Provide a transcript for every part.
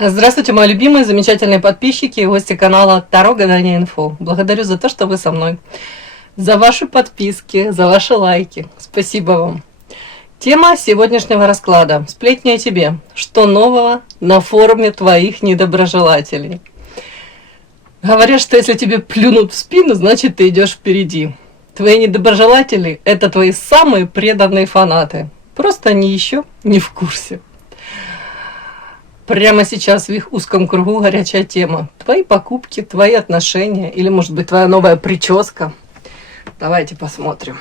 Здравствуйте, мои любимые, замечательные подписчики и гости канала Таро Гадание Инфо. Благодарю за то, что вы со мной, за ваши подписки, за ваши лайки. Спасибо вам. Тема сегодняшнего расклада. Сплетни о тебе. Что нового на форуме твоих недоброжелателей? Говорят, что если тебе плюнут в спину, значит ты идешь впереди. Твои недоброжелатели – это твои самые преданные фанаты. Просто они еще не в курсе. Прямо сейчас в их узком кругу горячая тема. Твои покупки, твои отношения или, может быть, твоя новая прическа. Давайте посмотрим,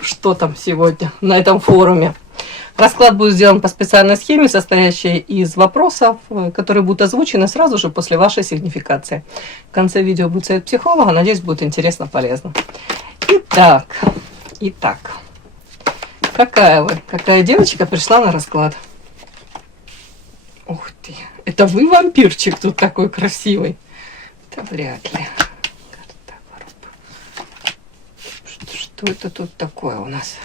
что там сегодня на этом форуме. Расклад будет сделан по специальной схеме, состоящей из вопросов, которые будут озвучены сразу же после вашей сигнификации. В конце видео будет совет психолога. Надеюсь, будет интересно, полезно. Итак. Какая девочка пришла на расклад? Ух ты, это вы, вампирчик, тут такой красивый? Да вряд ли. Что это тут такое у нас?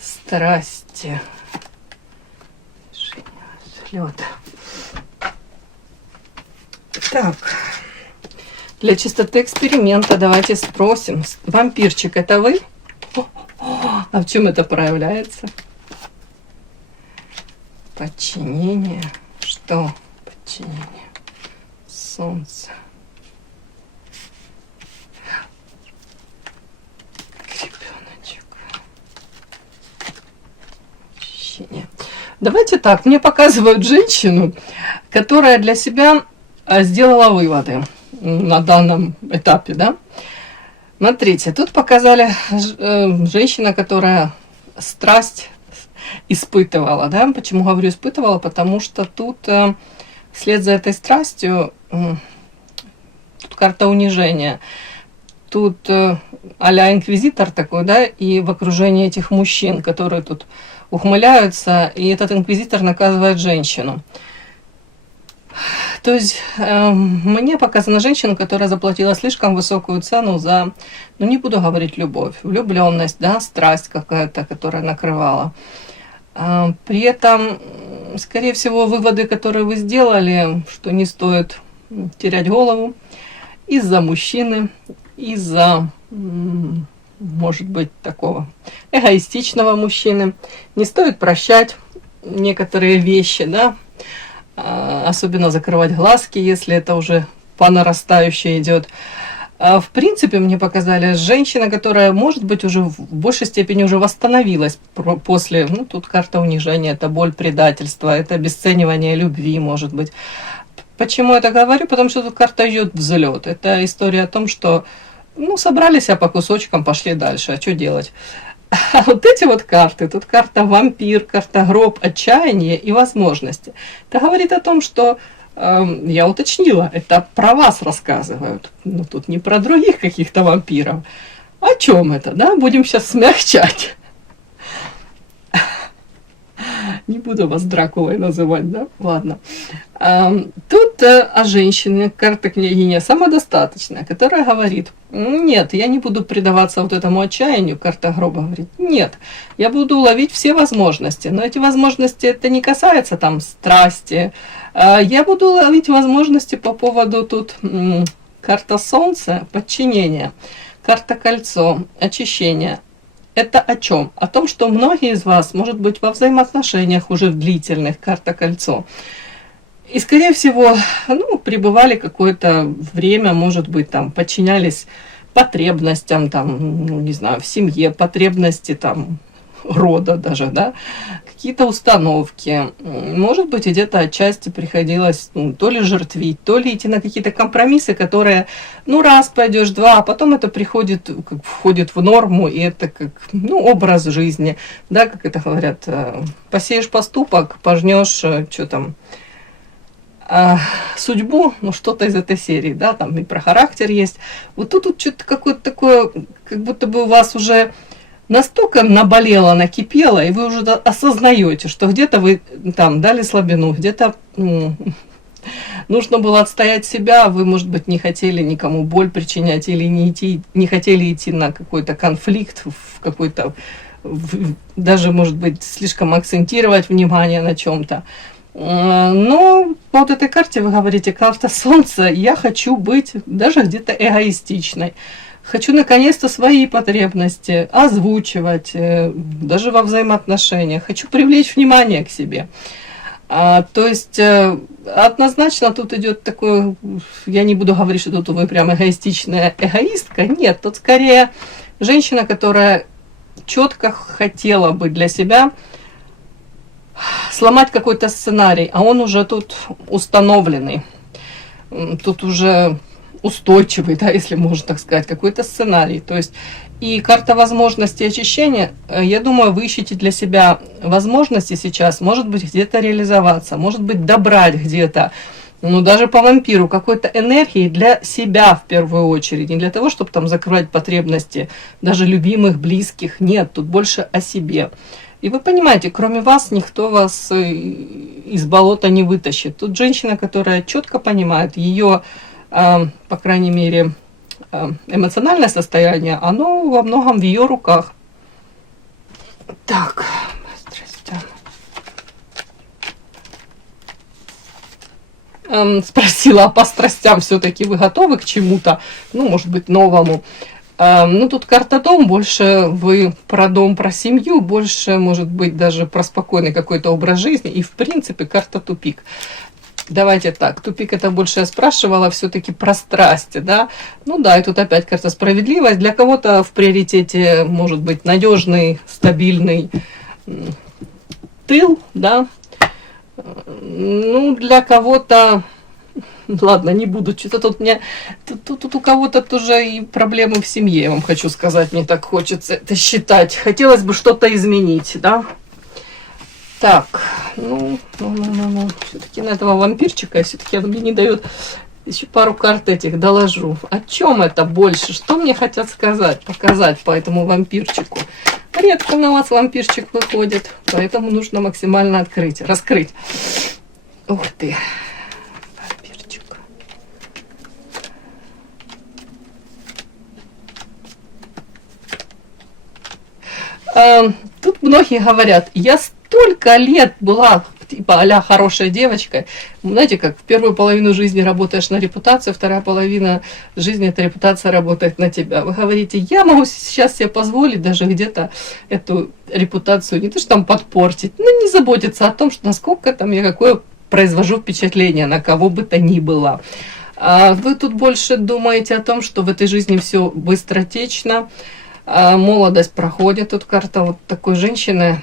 Страсти. Слёт. Так, для чистоты эксперимента давайте спросим. Вампирчик, это вы? А в чем это проявляется? Подчинение. Что? Подчинение. Солнце. Ребеночек. Очищение. Давайте так. Мне показывают женщину, которая для себя сделала выводы на данном этапе, да? Смотрите, тут показали женщина, которая страсть испытывала, да? Почему говорю испытывала? Потому что тут вслед за этой страстью тут карта унижения. Тут а-ля инквизитор такой, да, и в окружении этих мужчин, которые тут ухмыляются, и этот инквизитор наказывает женщину. То есть мне показана женщина, которая заплатила слишком высокую цену за, ну не буду говорить любовь, влюбленность, да, страсть какая-то, которая накрывала. При этом, скорее всего, выводы, которые вы сделали, что не стоит терять голову из-за мужчины, из-за, может быть, такого эгоистичного мужчины. Не стоит прощать некоторые вещи, да, особенно закрывать глазки, если это уже по нарастающей идет. В принципе, мне показали женщина, которая, может быть, уже в большей степени уже восстановилась после, ну, тут карта унижения, это боль, предательство, это обесценивание любви, может быть. Почему я это говорю? Потому что тут карта идет взлет. Это история о том, что, ну, собрались, а по кусочкам пошли дальше. А что делать? А вот эти вот карты, тут карта вампир, карта гроб, отчаяние и возможности. Это говорит о том, что я уточнила, это про вас рассказывают. Ну, тут не про других каких-то вампиров. О чем это, да? Будем сейчас смягчать. Не буду вас Дракулой называть, да? Ладно. Тут о женщине, карта княгиня самодостаточная, которая говорит: нет, я не буду предаваться вот этому отчаянию, карта гроба говорит: нет, я буду ловить все возможности, но эти возможности, это не касается там страсти, я буду ловить возможности по поводу тут карта солнца, подчинение, карта кольцо, очищение. Это о чем? О том, что многие из вас, может быть, во взаимоотношениях уже в длительных, карта кольцо. И, скорее всего, ну, пребывали какое-то время, может быть, там, подчинялись потребностям, там, ну, не знаю, в семье, потребности, там, рода даже, да, какие-то установки. Может быть, где-то отчасти приходилось, ну, то ли жертвить, то ли идти на какие-то компромиссы, которые, ну, раз пойдешь, два, а потом это приходит, как, входит в норму, и это как, ну, образ жизни, да, как это говорят, посеешь поступок, пожнешь, что там, судьбу, ну, что-то из этой серии, да, там и про характер есть. Вот тут что-то какое-то такое, как будто бы у вас уже настолько наболело, накипело, и вы уже осознаете, что где-то вы там дали слабину, где-то нужно было отстоять себя, вы, может быть, не хотели никому боль причинять или не хотели идти на какой-то конфликт, в какой-то даже, может быть, слишком акцентировать внимание на чем-то. Но по вот этой карте вы говорите, карта Солнца, я хочу быть даже где-то эгоистичной. Хочу наконец-то свои потребности озвучивать, даже во взаимоотношениях. Хочу привлечь внимание к себе. То есть однозначно тут идет такое, я не буду говорить, что тут вы прям эгоистичная эгоистка. Нет, тут скорее женщина, которая четко хотела бы для себя сломать какой-то сценарий, а он уже тут установленный, тут уже устойчивый, да, если можно так сказать, какой-то сценарий. То есть и карта возможностей очищения, я думаю, вы ищете для себя возможности сейчас, может быть, где-то реализоваться, может быть, добрать где-то, ну, даже по вампиру, какой-то энергии для себя в первую очередь, не для того, чтобы там закрывать потребности даже любимых, близких, нет, тут больше о себе. И вы понимаете, кроме вас никто вас из болота не вытащит. Тут женщина, которая четко понимает, ее, по крайней мере, эмоциональное состояние, оно во многом в ее руках. Так, спросила, а по страстям все-таки вы готовы к чему-то, ну, может быть, новому? Ну, тут карта дом, больше вы про дом, про семью, больше, может быть, даже про спокойный какой-то образ жизни. И, в принципе, карта тупик. Давайте так, тупик это больше я спрашивала все-таки про страсти, да. Ну да, и тут опять карта справедливость. Для кого-то в приоритете может быть надежный, стабильный тыл, да. Ну, для кого-то... Ладно, не буду. Что-то тут мне... Тут у кого-то тоже и проблемы в семье, я вам хочу сказать. Мне так хочется это считать. Хотелось бы что-то изменить, да? Так, ну. Все-таки на этого вампирчика, все-таки он мне не дает... Еще пару карт этих доложу. О чем это больше? Что мне хотят сказать, показать по этому вампирчику? Редко на вас вампирчик выходит, поэтому нужно максимально раскрыть. Ух ты. Тут многие говорят, я столько лет была типа а-ля хорошая девочка. Знаете, как в первую половину жизни работаешь на репутацию, вторая половина жизни эта репутация работает на тебя. Вы говорите, я могу сейчас себе позволить даже где-то эту репутацию не то что там подпортить, но не заботиться о том, что насколько там я какое произвожу впечатление на кого бы то ни было. А вы тут больше думаете о том, что в этой жизни все быстротечно, молодость проходит, тут карта вот такой женщины,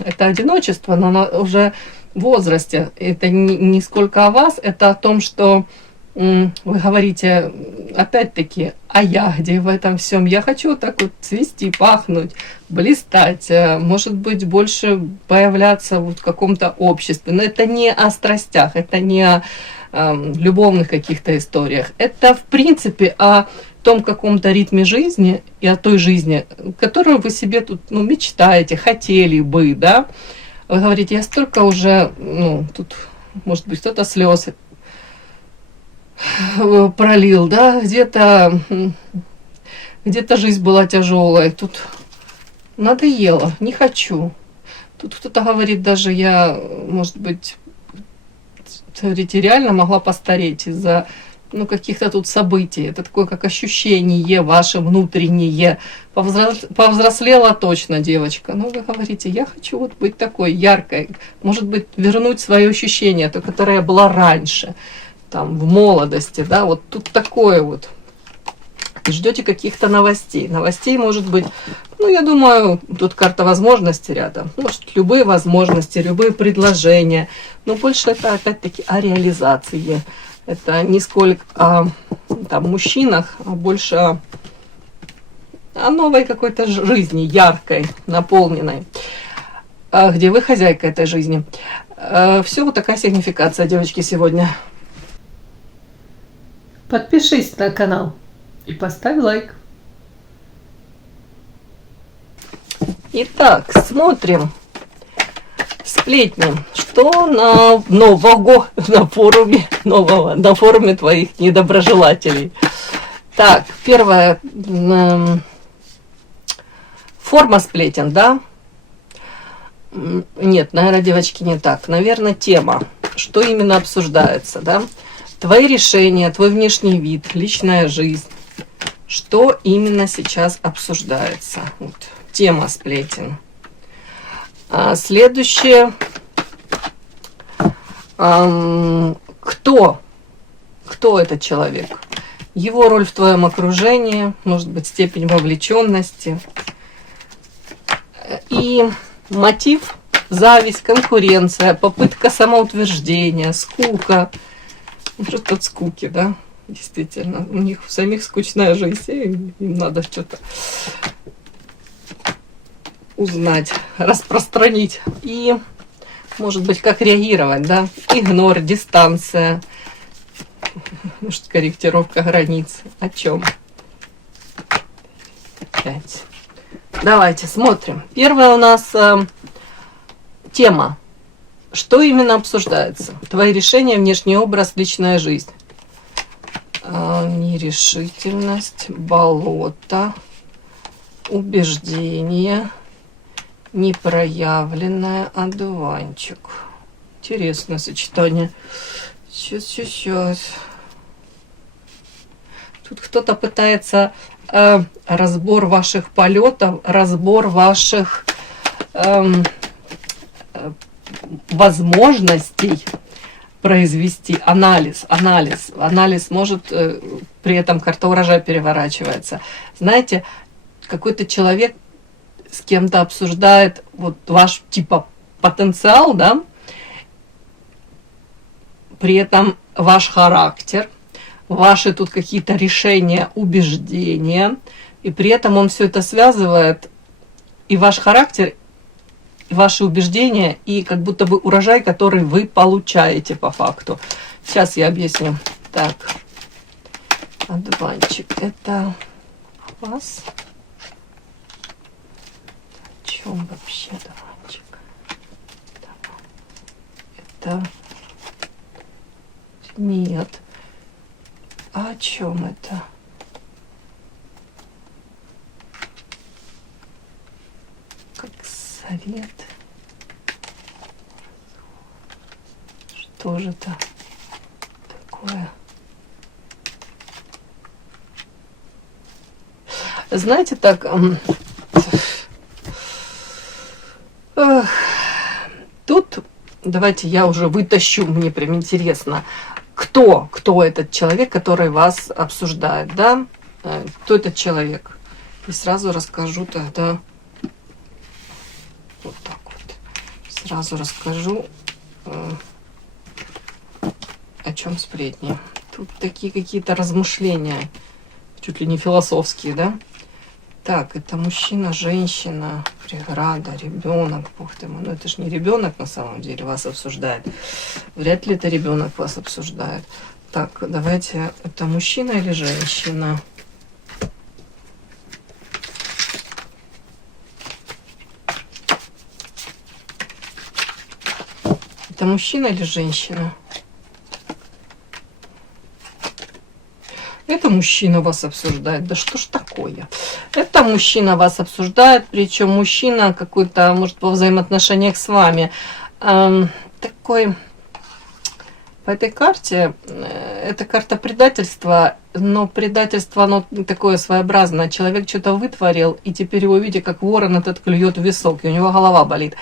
это одиночество, но она уже в возрасте, это не сколько о вас, это о том, что вы говорите, опять-таки, а я где в этом всем, я хочу так вот цвести, пахнуть, блистать, может быть, больше появляться вот в каком-то обществе, но это не о страстях, это не о любовных каких-то историях, это в принципе о том каком-то ритме жизни и о той жизни, которую вы себе тут, ну, мечтаете, хотели бы, да. Вы говорите, я столько уже, ну, тут, может быть, кто-то слез пролил, да, где-то жизнь была тяжелая, тут надоело, не хочу. Тут кто-то говорит, даже я, может быть, говорите, реально могла постареть из-за каких-то тут событий. Это такое, как ощущение ваше внутреннее. Повзрослела точно девочка. Ну, вы говорите, я хочу вот быть такой яркой. Может быть, вернуть свое ощущение, то, которое было раньше, там, в молодости, да, вот тут такое вот. И ждете каких-то новостей. Новостей может быть, ну, я думаю, тут карта возможностей рядом. Может, любые возможности, любые предложения. Но больше это, опять-таки, о реализации. Это не сколько о там, мужчинах, а больше о новой какой-то жизни, яркой, наполненной, где вы хозяйка этой жизни. Все, вот такая сигнификация, девочки, сегодня. Подпишись на канал и поставь лайк. Итак, смотрим. Сплетни. Что на форуме твоих недоброжелателей? Так, первое. Форма сплетен, да? Нет, наверное, девочки, не так. Наверное, тема. Что именно обсуждается, да? Твои решения, твой внешний вид, личная жизнь. Что именно сейчас обсуждается? Вот. Тема сплетен. Следующее. Кто этот человек? Его роль в твоем окружении, может быть, степень вовлеченности. И мотив: зависть, конкуренция, попытка самоутверждения, скука. Что-то от скуки, да? Действительно. У них самих скучная жизнь, и им надо что-то узнать, распространить. И, может быть, как реагировать, да? Игнор, дистанция, может, корректировка границ. О чем? 5. Давайте смотрим. Первая у нас тема. Что именно обсуждается? Твои решения, внешний образ, личная жизнь. Нерешительность, болото, убеждение, непроявленное, одуванчик. Интересное сочетание. Сейчас. Тут кто-то пытается разбор ваших полетов, разбор ваших возможностей произвести, анализ может, при этом карта урожая переворачивается. Знаете, какой-то человек с кем-то обсуждает вот ваш типа потенциал, да, при этом ваш характер, ваши тут какие-то решения, убеждения, и при этом он все это связывает, и ваш характер, и ваши убеждения, и как будто бы урожай, который вы получаете по факту. Сейчас я объясню. Так, одуванчик, это вас? О чем вообще одуванчик? Это... Нет. А о чем это? Как совет? Что же это такое? Знаете, так... Тут давайте я уже вытащу, мне прям интересно, кто этот человек, который вас обсуждает, да? Кто этот человек? И сразу расскажу тогда вот так вот. Сразу расскажу, о чем сплетни. Тут такие какие-то размышления, чуть ли не философские, да? Так, это мужчина, женщина, преграда, ребенок. Бог ты мой, ну это же не ребенок на самом деле вас обсуждает. Вряд ли это ребенок вас обсуждает. Так, давайте, это мужчина или женщина? Это мужчина или женщина? Это мужчина вас обсуждает. Да что ж такое? Это мужчина вас обсуждает, причем мужчина какой-то, может, во взаимоотношениях с вами. Такой, по этой карте, это карта предательства, но предательство, оно такое своеобразное. Человек что-то вытворил, и теперь его, видя, как ворон этот клюет в висок, и у него голова болит.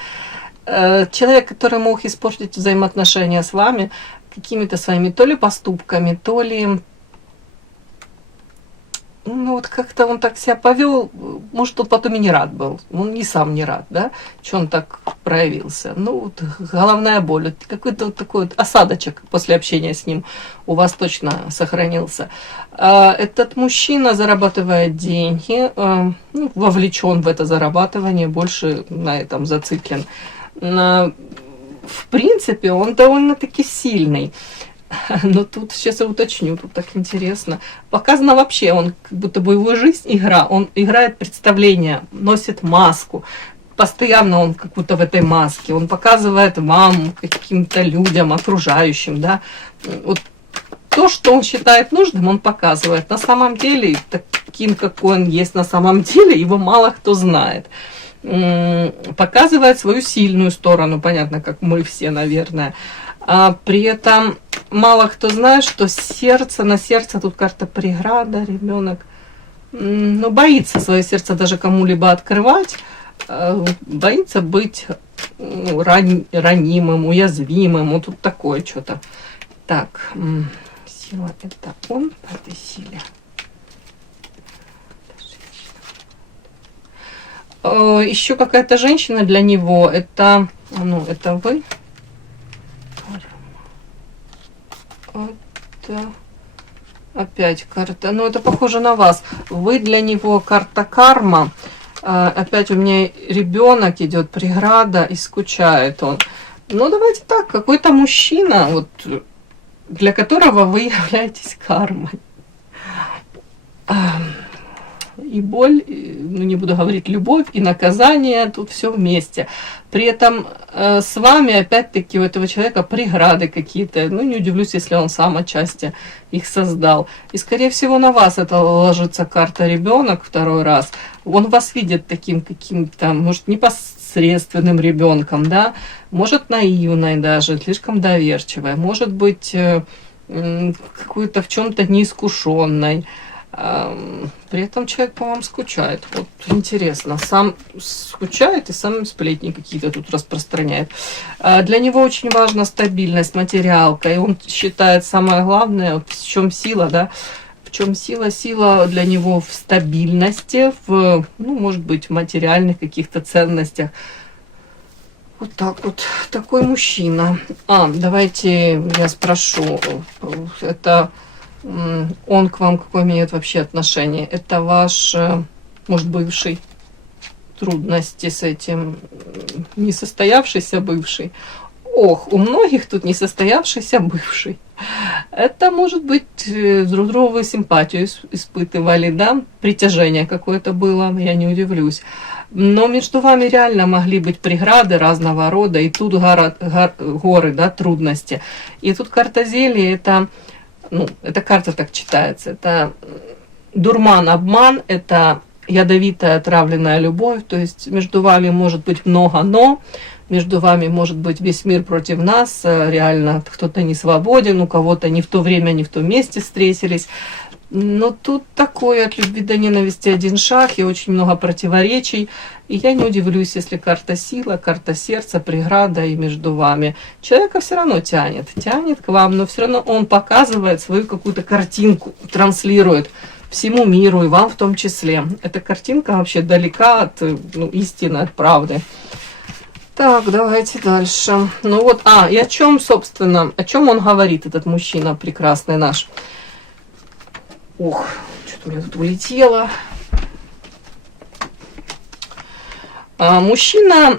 Человек, который мог испортить взаимоотношения с вами какими-то своими то ли поступками, то ли... Ну, вот как-то он так себя повел, может, он потом и не рад был. Он и сам не рад, да, что он так проявился. Ну, вот головная боль, вот какой-то вот такой вот осадочек после общения с ним у вас точно сохранился. Этот мужчина зарабатывает деньги, ну, вовлечен в это зарабатывание, больше на этом зациклен. В принципе, он довольно-таки сильный. Но тут сейчас я уточню, тут так интересно. Показано вообще, он как будто бы его жизнь, игра. Он играет представление, носит маску. Постоянно он как будто в этой маске. Он показывает вам, каким-то людям, окружающим, да. Вот то, что он считает нужным, он показывает. На самом деле, мужчина, какой он есть на самом деле, его мало кто знает. Показывает свою сильную сторону, понятно, как мы все, наверное. А при этом мало кто знает, что сердце на сердце, тут карта преграда, ребенок, ну, боится свое сердце даже кому-либо открывать, боится быть ранимым, уязвимым, вот тут такое что-то. Так, сила это он по этой силе. Еще какая-то женщина для него, это, ну, это вы. Это опять карта, ну, это похоже на вас. Вы для него карта карма. Опять у меня ребенок идет, преграда, и скучает он. Ну, давайте так, какой-то мужчина, вот, для которого вы являетесь кармой. И боль, ну не буду говорить любовь, и наказание, тут все вместе. При этом с вами, опять-таки, у этого человека преграды какие-то. Ну, не удивлюсь, если он сам отчасти их создал. И, скорее всего, на вас это ложится карта ребенок второй раз. Он вас видит таким каким-то, может, непосредственным ребенком, да, может, наивной даже, слишком доверчивой, может быть, какой-то в чем-то неискушенной. При этом человек по вам скучает. Вот интересно, сам скучает и сам сплетни какие-то тут распространяет. Для него очень важна стабильность, материалка. И он считает самое главное, вот в чем сила, да, в чем сила? Сила для него в стабильности, в, ну, может быть, в материальных каких-то ценностях. Вот так вот, такой мужчина. Давайте я спрошу, это... Он к вам какое имеет вообще отношение? Это ваш, может, бывший? Трудности с этим? Несостоявшийся бывший? Ох, у многих тут несостоявшийся бывший. Это, может быть, друг другу вы симпатию испытывали, да? Притяжение какое-то было, я не удивлюсь. Но между вами реально могли быть преграды разного рода, и тут горы, да, трудности. И тут карта зелья, это... Ну, эта карта так читается. Это дурман, обман, это ядовитая, отравленная любовь. То есть между вами может быть много «но», между вами может быть весь мир против нас, реально кто-то не свободен, у кого-то не в то время, не в том месте встретились. Но тут такое от любви до ненависти один шаг и очень много противоречий. И я не удивлюсь, если карта сила, карта сердца, преграда и между вами. Человека все равно тянет к вам, но все равно он показывает свою какую-то картинку, транслирует всему миру и вам в том числе. Эта картинка вообще далека от истины, от правды. Так, давайте дальше. Ну вот, и о чем, собственно, о чем он говорит, этот мужчина прекрасный наш? Ох, что-то у меня тут улетело. Мужчина,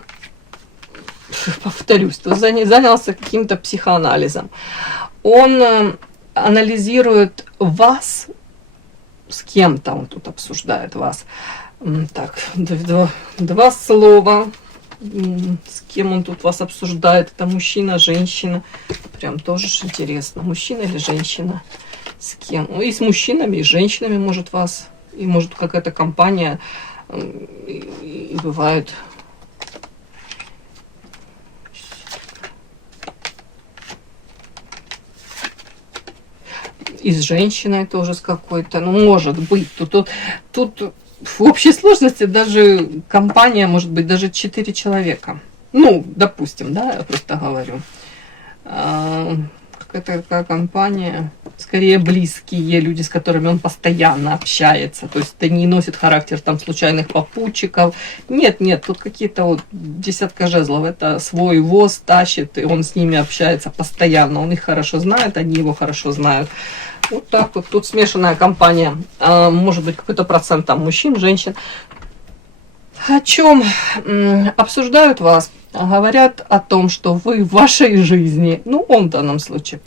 повторюсь, занялся каким-то психоанализом. Он анализирует вас, с кем-то он тут обсуждает вас. Так, два слова. С кем он тут вас обсуждает? Это мужчина, женщина. Прям тоже интересно. Мужчина или женщина? С кем? Ну, и с мужчинами, и с женщинами может вас. И может какая-то компания. И бывает. И с женщиной тоже с какой-то. Ну, может быть. Тут в общей сложности даже компания может быть даже 4 человека. Ну, допустим, да, я просто говорю. Какая-то такая компания, скорее близкие люди, с которыми он постоянно общается. То есть это не носит характер там случайных попутчиков. Нет, тут какие-то вот десятка жезлов. Это свой воз тащит, и он с ними общается постоянно. Он их хорошо знает, они его хорошо знают. Вот так вот. Тут смешанная компания. Может быть, какой-то процент там мужчин, женщин. О чем обсуждают вас? Говорят о том, что вы в вашей жизни, ну, он в данном случае,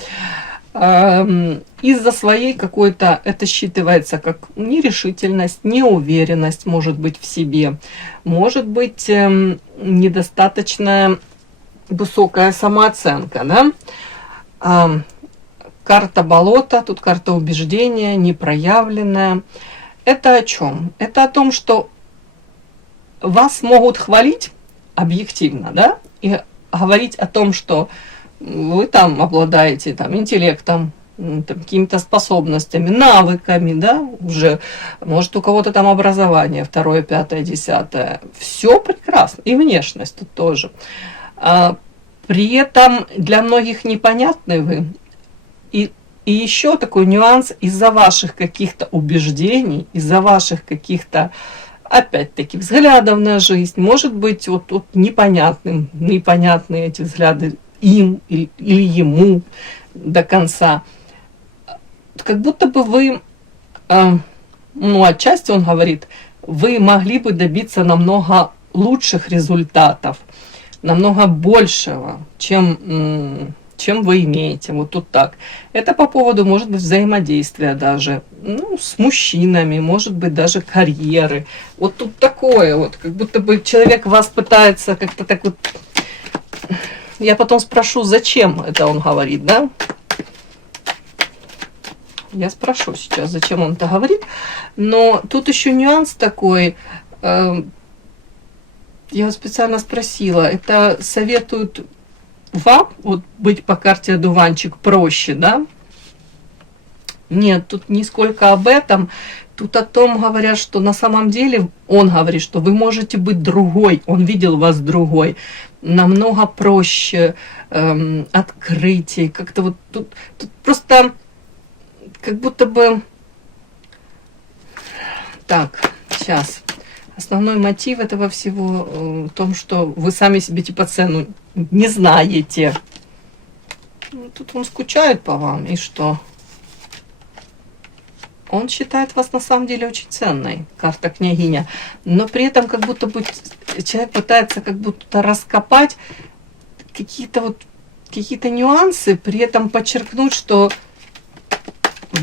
из-за своей какой-то, это считывается как нерешительность, неуверенность, может быть, в себе, может быть, недостаточная высокая самооценка, да? Карта болота, тут карта убеждения, непроявленная. Это о чем? Это о том, что вас могут хвалить объективно, да, и говорить о том, что вы там обладаете там, интеллектом, какими-то способностями, навыками, да, уже, может, у кого-то там образование, 2, 5, 10, все прекрасно, и внешность тут тоже. При этом для многих непонятны вы. И еще такой нюанс, из-за ваших каких-то убеждений, из-за ваших каких-то, опять-таки, взглядов на жизнь, может быть, вот непонятны эти взгляды им или ему до конца. Как будто бы вы, отчасти он говорит, вы могли бы добиться намного лучших результатов, намного большего, чем вы имеете. Вот тут так. Это по поводу, может быть, взаимодействия даже, с мужчинами, может быть, даже карьеры. Вот тут такое вот, как будто бы человек вас пытается как-то так вот... Я потом спрошу, зачем это он говорит, да? Я спрошу сейчас, зачем он это говорит. Но тут еще нюанс такой. Я вот специально спросила, это советуют вам вот быть по карте одуванчик проще, да? Нет, тут нисколько об этом. Тут о том говорят, что на самом деле он говорит, что вы можете быть другой. Он видел вас другой. Намного проще, открытий. Как-то вот тут просто как будто бы... Так, сейчас. Основной мотив этого всего в том, что вы сами себе типа цену не знаете. Тут он скучает по вам, и что? Он считает вас на самом деле очень ценной, карта княгиня. Но при этом как будто бы человек пытается как будто раскопать какие-то нюансы, при этом подчеркнуть, что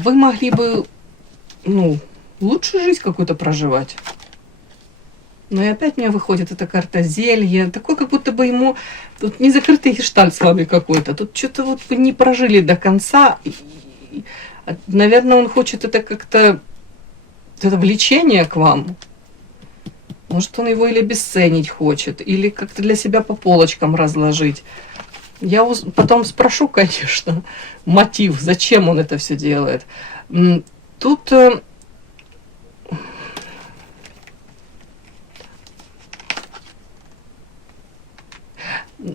вы могли бы, лучшую жизнь какую-то проживать. Но и опять мне выходит эта карта зелье. Такой, как будто бы ему... Тут не закрытый гештальт с вами какой-то. Тут что-то вот вы не прожили до конца. Наверное, он хочет это как-то... Это влечение к вам. Может, он его или обесценить хочет, или как-то для себя по полочкам разложить. Я потом спрошу, конечно, мотив, зачем он это все делает. Тут...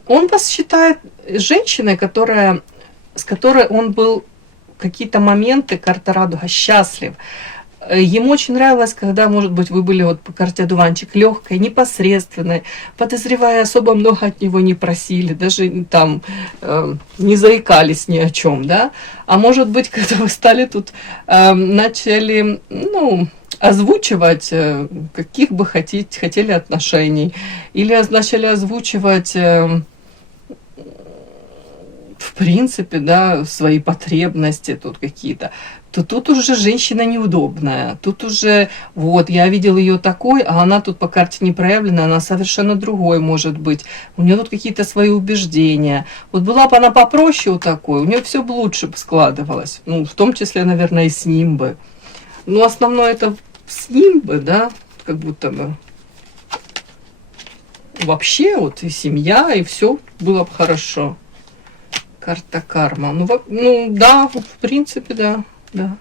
Он вас считает женщиной, с которой он был в какие-то моменты, карта радуга, счастлив. Ему очень нравилось, когда, может быть, вы были вот по карте одуванчик легкой, непосредственной, подозревая, особо много от него не просили, даже там не заикались ни о чем, да. А может быть, когда вы стали тут, начали, озвучивать, каких бы хотели отношений, или начали озвучивать, в принципе, да, свои потребности тут какие-то, то тут уже женщина неудобная. Тут уже, вот, я видел ее такой, а она тут по карте не проявлена, она совершенно другой может быть. У нее тут какие-то свои убеждения. Вот была бы она попроще у такой, у нее все бы лучше складывалось. В том числе, наверное, и с ним бы. Но основное это с ним бы, да, как будто бы. Вообще, вот и семья, и все было бы хорошо. Карта карма. Да, в принципе, да. Да.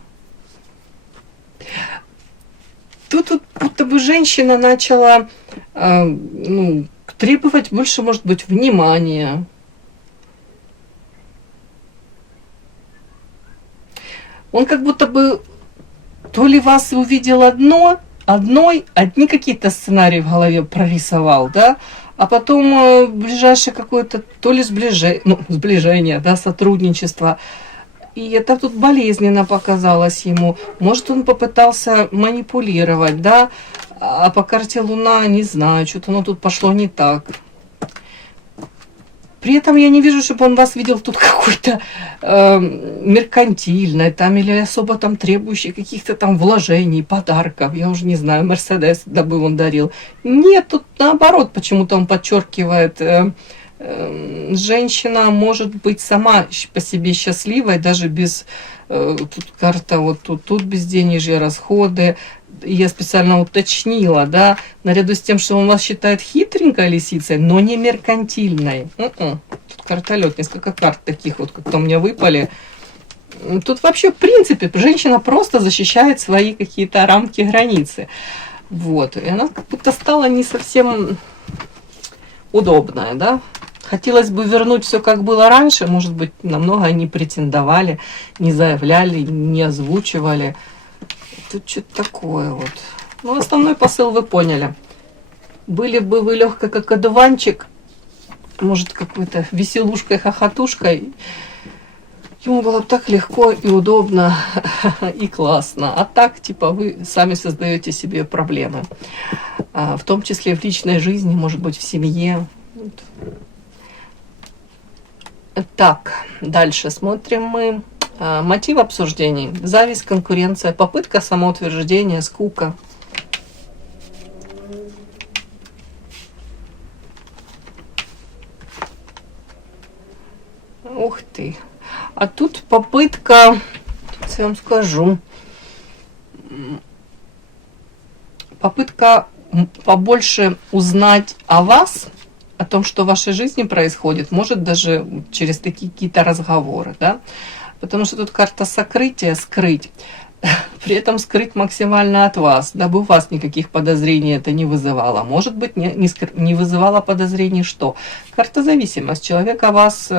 Тут будто бы женщина начала требовать больше, может быть, внимания. Он как будто бы то ли вас увидел одни какие-то сценарии в голове прорисовал, да, а потом ближайшее какое-то то ли сближение, да, сотрудничество. И это тут болезненно показалось ему. Может, он попытался манипулировать, да? А по карте Луна, не знаю, что-то оно тут пошло не так. При этом я не вижу, чтобы он вас видел тут какой-то меркантильной, там, или особо там требующий каких-то там вложений, подарков. Я уже не знаю, Мерседес, дабы он дарил. Нет, тут наоборот, почему-то он подчеркивает... женщина может быть сама по себе счастливой, даже без... тут карта, вот тут безденежья, расходы. я специально уточнила, да, наряду с тем, что он вас считает хитренькой лисицей, но не меркантильной. Тут картолет, несколько карт таких вот, как-то у меня выпали. Тут вообще, в принципе, женщина просто защищает свои какие-то рамки, границы. Вот. И она как будто стала не совсем удобная, да. Хотелось бы вернуть все, как было раньше. Может быть, намного не претендовали, не заявляли, не озвучивали. Тут что-то такое вот. Ну, основной посыл вы поняли. Были бы вы легкой, как одуванчик, может, какой-то веселушкой, хохотушкой, ему было бы так легко и удобно, и классно. А так, типа, вы сами создаете себе проблемы. В том числе в личной жизни, может быть, в семье. Так, дальше смотрим мы. Мотив обсуждений. Зависть, конкуренция, попытка самоутверждения, скука. Ух ты. А тут попытка, сейчас я вам скажу, попытка побольше узнать о вас, о том, что в вашей жизни происходит, может даже через такие какие-то разговоры, да, потому что тут карта сокрытия, скрыть, при этом скрыть максимально от вас, дабы у вас никаких подозрений это не вызывало. Может быть, не вызывало подозрений, что карта зависимость, человек о вас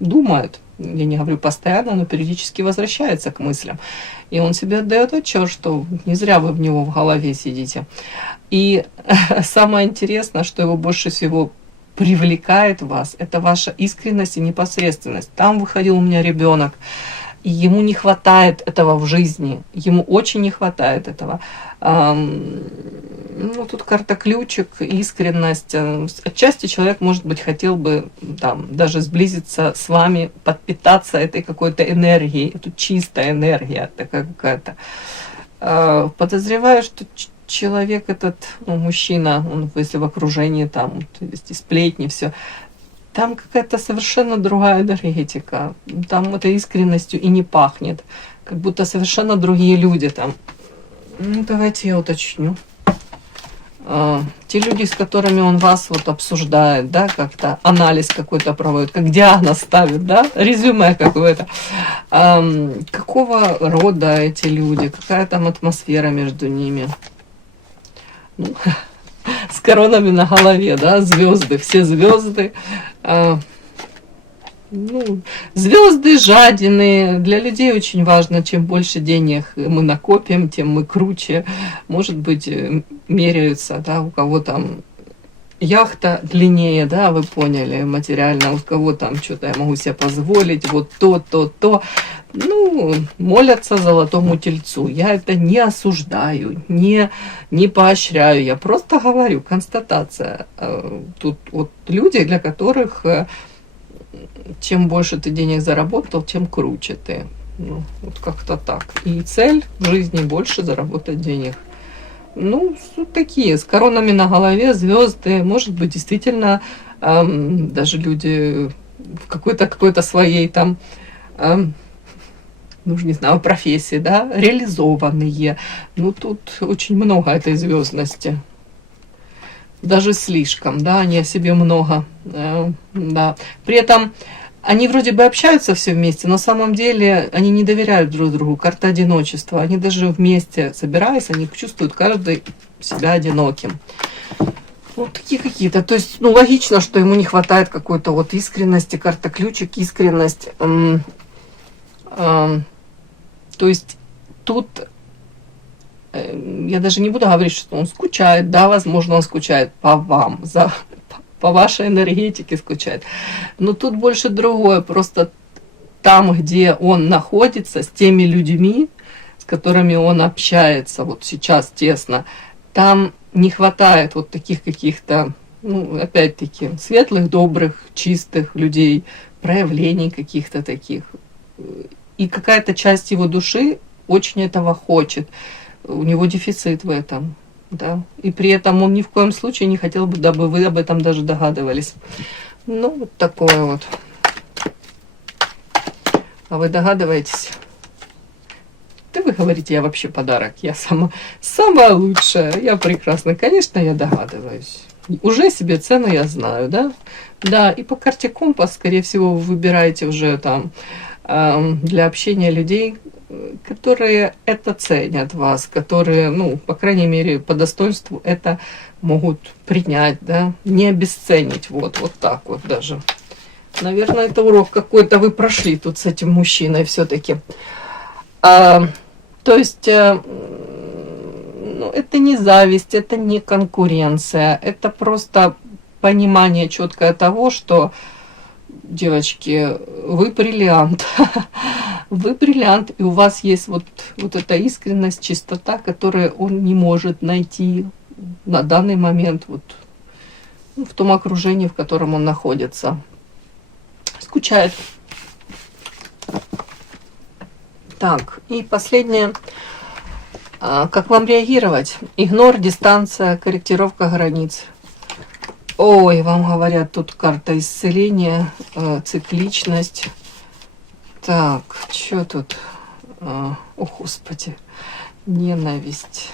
думает, я не говорю постоянно, но периодически возвращается к мыслям. И он себе отдает отчет, что не зря вы в него в голове сидите. И самое интересное, что его больше всего привлекает в вас, это ваша искренность и непосредственность. Там выходил у меня ребенок, и ему не хватает этого в жизни, ему очень не хватает этого. Ну, тут карта ключик, искренность. Отчасти человек, может быть, хотел бы там даже сблизиться с вами, подпитаться этой какой-то энергией. Это чистая энергия такая какая-то. Подозреваю, что человек этот, ну, мужчина, он, если в окружении там, то есть и сплетни, все, там какая-то совершенно другая энергетика. Там этой искренностью и не пахнет. Как будто совершенно другие люди там. Ну, давайте я уточню. Те люди, с которыми он вас вот обсуждает, да, как-то анализ какой-то проводит, как диагноз ставит, да, резюме какое-то. Какого рода эти люди? Какая там атмосфера между ними? Ну, с коронами на голове, да, звезды, все звезды. Ну, звезды жадины. Для людей очень важно, чем больше денег мы накопим, тем мы круче. Может быть, меряются, да, у кого там яхта длиннее, да, вы поняли, материально, у кого там что-то я могу себе позволить, вот то. Ну, молятся золотому тельцу. Я это не осуждаю, не поощряю, я просто говорю, констатация. Тут вот люди, для которых чем больше ты денег заработал, тем круче ты. Ну, вот как-то так. И цель в жизни больше заработать денег. Ну, вот такие, с коронами на голове, звезды, может быть, действительно, даже люди в какой-то своей там, ну, не знаю, профессии, да, реализованные. Ну, тут очень много этой звездности. Даже слишком, да, они о себе много, да. При этом они вроде бы общаются все вместе, но на самом деле они не доверяют друг другу, карта одиночества. Они даже вместе собираясь, они чувствуют каждый себя одиноким. Вот такие какие-то. То есть, ну, логично, что ему не хватает какой-то вот искренности, карта ключик, искренность. То есть тут я даже не буду говорить, что он скучает, да, возможно, он скучает по вам, по вашей энергетике скучает. Но тут больше другое, просто там, где он находится, с теми людьми, с которыми он общается, вот сейчас тесно, там не хватает вот таких каких-то, ну, опять-таки, светлых, добрых, чистых людей, проявлений каких-то таких. И какая-то часть его души очень этого хочет. У него дефицит в этом, да, и при этом он ни в коем случае не хотел бы, дабы вы об этом даже догадывались. Ну, вот такое вот. А вы догадываетесь? Да вы говорите, я вообще подарок, я самая лучшая, я прекрасна. Конечно, я догадываюсь. Уже себе цену я знаю, да? Да, и по карте компас, скорее всего, вы выбираете уже там для общения людей, которые это ценят вас, которые, ну, по крайней мере, по достоинству это могут принять, да, не обесценить, вот так вот даже. Наверное, это урок какой-то вы прошли тут с этим мужчиной все-таки. То есть, ну, это не зависть, это не конкуренция, это просто понимание четкое того, что, девочки, вы бриллиант, вы бриллиант, и у вас есть вот эта искренность, чистота, которую он не может найти на данный момент вот, ну, в том окружении, в котором он находится. Скучает. Так, и последнее. Как вам реагировать? Игнор, дистанция, корректировка границ. Ой, вам говорят, тут карта исцеления, цикличность. Так, что тут? О, Господи. Ненависть,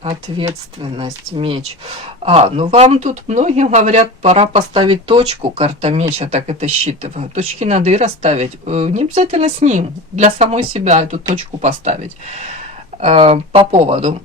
ответственность, меч. Ну вам тут многим говорят, пора поставить точку, карта меча, так это считываю. Точки надо и расставить. Не обязательно с ним, для самой себя эту точку поставить. По поводу.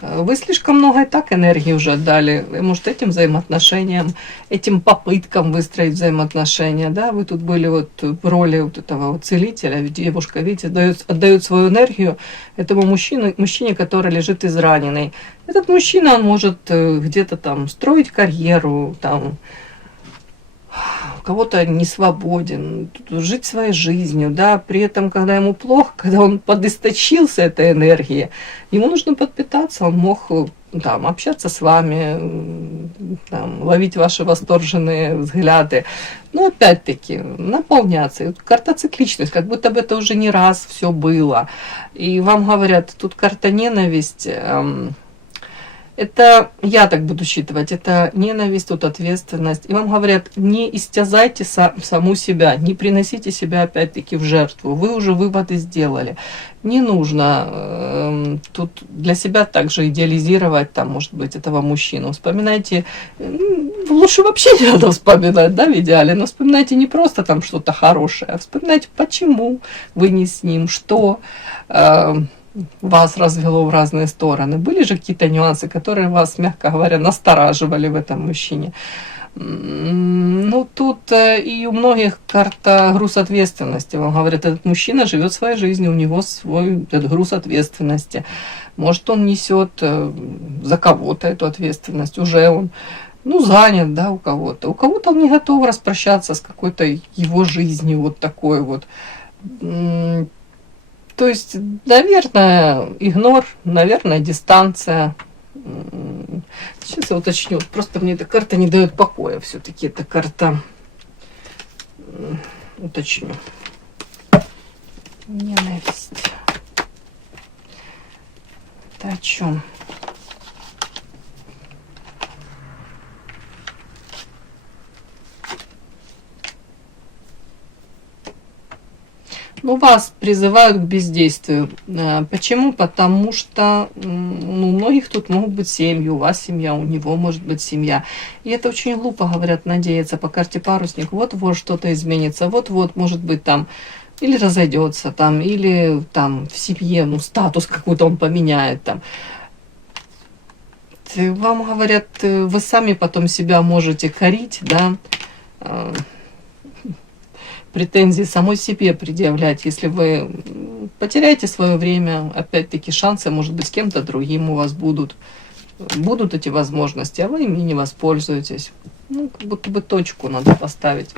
Вы слишком много и так энергии уже отдали, может, этим взаимоотношениям, этим попыткам выстроить взаимоотношения, да, вы тут были вот в роли вот этого вот целителя, девушка, видите, отдает свою энергию этому мужчине, который лежит израненный. Этот мужчина, он может где-то там строить карьеру, там, у кого-то не свободен, жить своей жизнью, да, при этом, когда ему плохо, когда он подисточился этой энергией, ему нужно подпитаться, он мог там общаться с вами, там, ловить ваши восторженные взгляды, но опять-таки наполняться. И карта цикличность, как будто бы это уже не раз все было. И вам говорят, тут карта ненависть. Это, я так буду считывать, это ненависть, тут ответственность. И вам говорят, не истязайте саму себя, не приносите себя опять-таки в жертву. Вы уже выводы сделали. Не нужно тут для себя также идеализировать, там, может быть, этого мужчину. Вспоминайте, лучше вообще не надо вспоминать, да, в идеале, но вспоминайте не просто там что-то хорошее, а вспоминайте, почему вы не с ним, что вас развело в разные стороны. Были же какие-то нюансы, которые вас, мягко говоря, настораживали в этом мужчине. Ну, тут и у многих карта груз ответственности. Вам говорят, этот мужчина живет своей жизнью, у него свой этот груз ответственности. Может, он несет за кого-то эту ответственность, уже он, ну, занят, да, у кого-то. У кого-то он не готов распрощаться с какой-то его жизнью, вот такой вот. То есть, наверное, игнор, наверное, дистанция. Сейчас я уточню. Просто мне эта карта не дает покоя. Все-таки эта карта... Уточню. Ненависть. Это о чем? Ну, вас призывают к бездействию. Почему? Потому что у многих тут могут быть семьи, у вас семья, у него может быть семья. И это очень глупо, говорят, надеяться по карте парусник. Вот-вот что-то изменится, вот-вот, может быть, там или разойдется, там, или там в семье, ну, статус какой-то он поменяет там. Вам говорят, вы сами потом себя можете корить, да, претензии самой себе предъявлять, если вы потеряете свое время, опять-таки шансы, может быть, с кем-то другим у вас будут эти возможности, а вы ими не воспользуетесь. Ну, как будто бы точку надо поставить.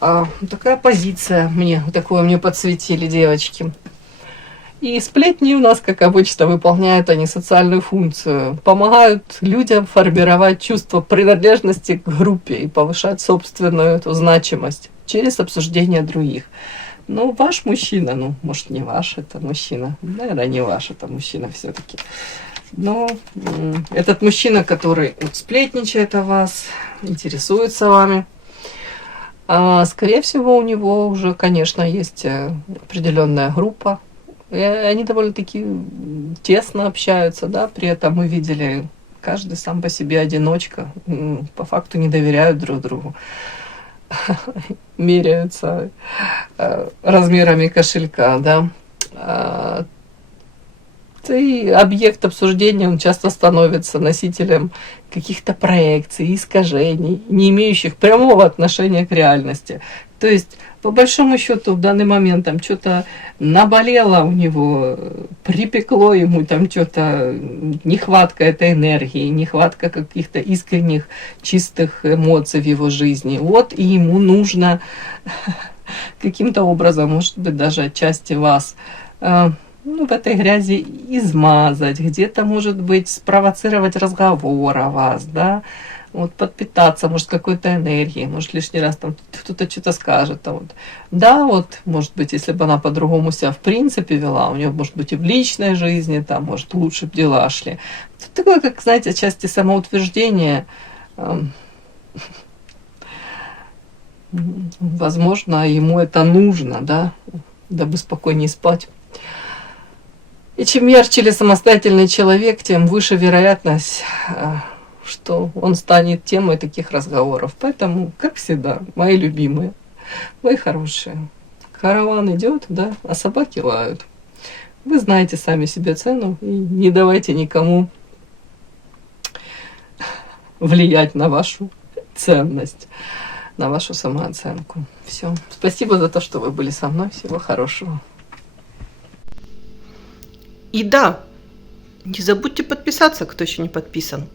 Такая позиция такое мне подсветили девочки. И сплетни у нас, как обычно, выполняют они социальную функцию. Помогают людям формировать чувство принадлежности к группе и повышать собственную эту значимость через обсуждение других. Ну, ваш мужчина, ну, может, не ваш это мужчина. Наверное, не ваш это мужчина все-таки. Но этот мужчина, который сплетничает о вас, интересуется вами, Скорее всего, у него уже, конечно, есть определенная группа. И они довольно-таки тесно общаются, да, при этом мы видели, каждый сам по себе одиночка, по факту не доверяют друг другу, меряются размерами кошелька, да. И объект обсуждения, он часто становится носителем каких-то проекций, искажений, не имеющих прямого отношения к реальности. То есть, по большому счету, в данный момент там что-то наболело у него, припекло ему, там что-то, нехватка этой энергии, нехватка каких-то искренних, чистых эмоций в его жизни. Вот и ему нужно каким-то образом, может быть, даже отчасти вас, в этой грязи измазать, где-то, может быть, спровоцировать разговор о вас, да, вот подпитаться, может, какой-то энергией, может, лишний раз там кто-то что-то скажет, а вот. Да, вот, может быть, если бы она по-другому себя в принципе вела, у нее, может быть, и в личной жизни, там, может, лучше бы дела шли. Тут такое, как, знаете, отчасти самоутверждение, возможно, ему это нужно, да, дабы спокойнее спать. И чем ярче или самостоятельный человек, тем выше вероятность, что он станет темой таких разговоров. Поэтому, как всегда, мои любимые, мои хорошие, караван идет, да, а собаки лают. Вы знаете сами себе цену и не давайте никому влиять на вашу ценность, на вашу самооценку. Все. Спасибо за то, что вы были со мной. Всего хорошего. И да, не забудьте подписаться, кто еще не подписан.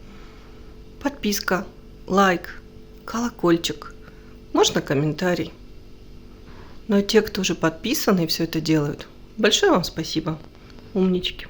Подписка, лайк, колокольчик, можно комментарий. Но те, кто уже подписаны и все это делают, большое вам спасибо, умнички.